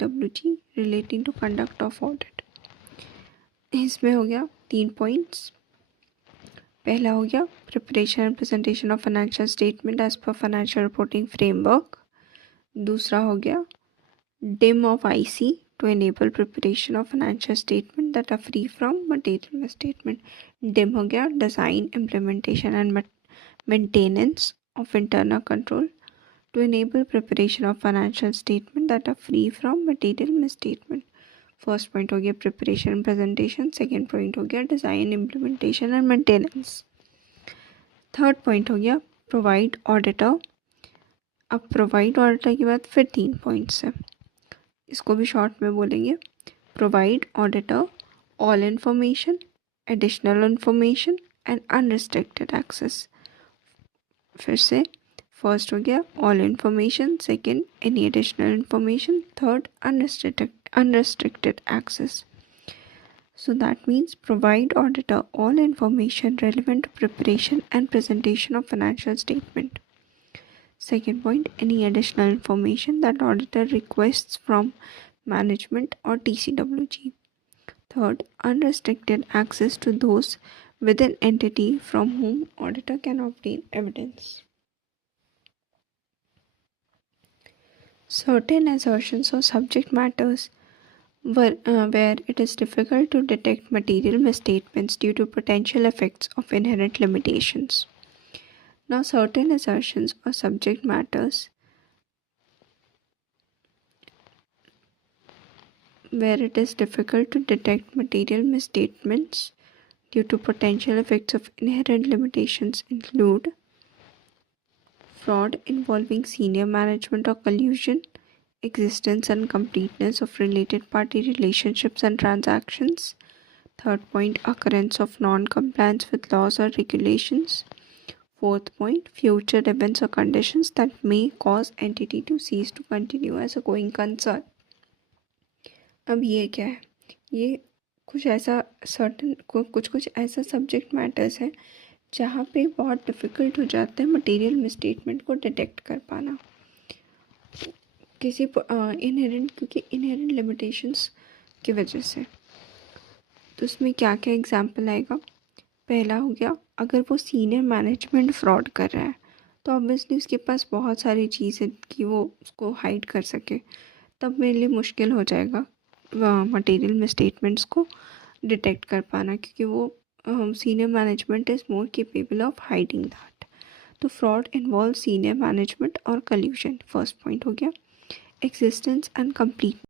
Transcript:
TCWG relating to conduct of audit। इसमें हो गया 3 पॉइंट्स। पहला हो गया preparation and presentation of financial statement as per financial reporting framework. दूसरा हो गया DIM of IC to enable preparation of financial statement that are free from material misstatement। DIM हो गया design, implementation and maintenance of internal control to enable preparation of financial statement that are free from material misstatement। First point हो गया preparation and presentation, second point हो गया design, implementation and maintenance, third point हो गया provide auditor. अब provide auditor के बाद फिर 3 पॉइंट्स है, इसको भी शॉर्ट में बोलेंगे। Provide auditor all information, additional information and unrestricted access. फिर से फर्स्ट हो गया all information, second any additional information, third unrestricted access। So that means provide auditor all information relevant to preparation and presentation of financial statement। Second point, any additional information that auditor requests from management or TCWG। Third, unrestricted access to those within entity from whom auditor can obtain evidence। Certain assertions or subject matters where it is difficult to detect material misstatements due to potential effects of inherent limitations। Now, certain assertions or subject matters where it is difficult to detect material misstatements due to potential effects of inherent limitations include fraud involving senior management or collusion, existence and completeness of related party relationships and transactions, third point, occurrence of non-compliance with laws or regulations, fourth point, future events or conditions that may cause entity to cease to continue as a going concern। अब ये क्या है, ये कुछ ऐसा कुछ ऐसा subject matters है जहाँ पे बहुत डिफ़िकल्ट हो जाता है मटेरियल मिसस्टेटमेंट को डिटेक्ट कर पाना किसी इनहेरेंट, क्योंकि इनहेरेंट लिमिटेशंस की वजह से। तो उसमें क्या क्या एग्जांपल आएगा। पहला हो गया, अगर वो सीनियर मैनेजमेंट फ्रॉड कर रहा है तो ऑब्वियसली उसके पास बहुत सारी चीज़ें कि वो उसको हाइड कर सके, तब मेरे लिए मुश्किल हो जाएगा मटेरियल मिसस्टेटमेंट्स को डिटेक्ट कर पाना, क्योंकि वो senior management is more capable of hiding that. तो फ्रॉड इन्वॉल्व सीनियर मैनेजमेंट और कल्यूजन, फर्स्ट पॉइंट हो गया। Existence and complete